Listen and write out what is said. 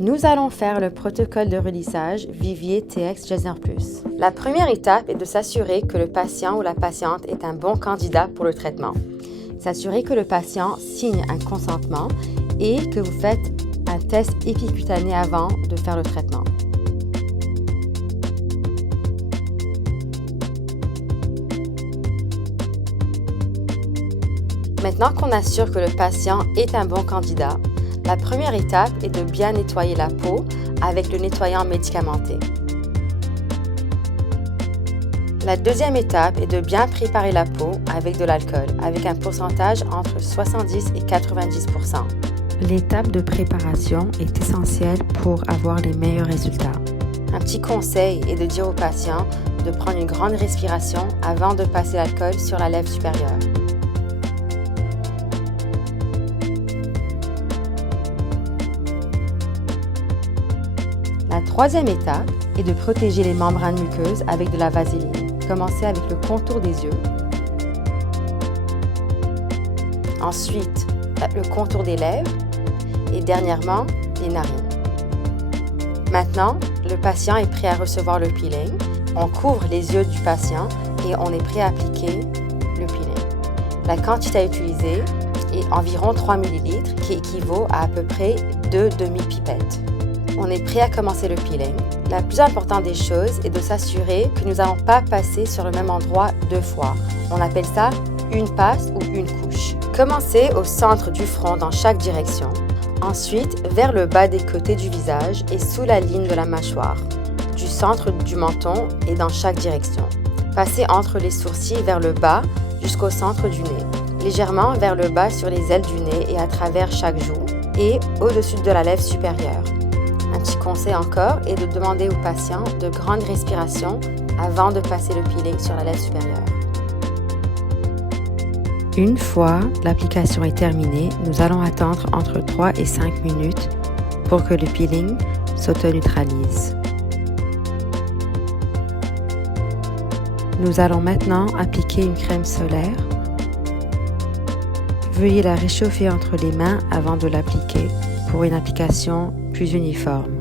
Nous allons faire le protocole de relissage Vivier TX Jazzner Plus. La première étape est de s'assurer que le patient ou la patiente est un bon candidat pour le traitement. S'assurer que le patient signe un consentement et que vous faites un test épicutané avant de faire le traitement. Maintenant qu'on assure que le patient est un bon candidat, la première étape est de bien nettoyer la peau avec le nettoyant médicamenté. La deuxième étape est de bien préparer la peau avec de l'alcool, avec un pourcentage entre 70 et 90%. L'étape de préparation est essentielle pour avoir les meilleurs résultats. Un petit conseil est de dire au patient de prendre une grande respiration avant de passer l'alcool sur la lèvre supérieure. La troisième étape est de protéger les membranes muqueuses avec de la vaseline. Commencez avec le contour des yeux. Ensuite, le contour des lèvres. Et dernièrement, les narines. Maintenant, le patient est prêt à recevoir le peeling. On couvre les yeux du patient et on est prêt à appliquer le peeling. La quantité à utiliser est environ 3 ml qui équivaut à peu près 2 demi-pipettes. On est prêt à commencer le peeling. La plus importante des choses est de s'assurer que nous n'allons pas passer sur le même endroit 2 fois. On appelle ça une passe ou une couche. Commencez au centre du front dans chaque direction. Ensuite, vers le bas des côtés du visage et sous la ligne de la mâchoire, du centre du menton et dans chaque direction. Passez entre les sourcils vers le bas jusqu'au centre du nez, légèrement vers le bas sur les ailes du nez et à travers chaque joue et au-dessus de la lèvre supérieure. Un petit conseil encore est de demander au patient de grandes respirations avant de passer le peeling sur la lèvre supérieure. Une fois l'application est terminée, nous allons attendre entre 3 et 5 minutes pour que le peeling s'auto-neutralise. Nous allons maintenant appliquer une crème solaire. Veuillez la réchauffer entre les mains avant de l'appliquer pour une application plus uniforme.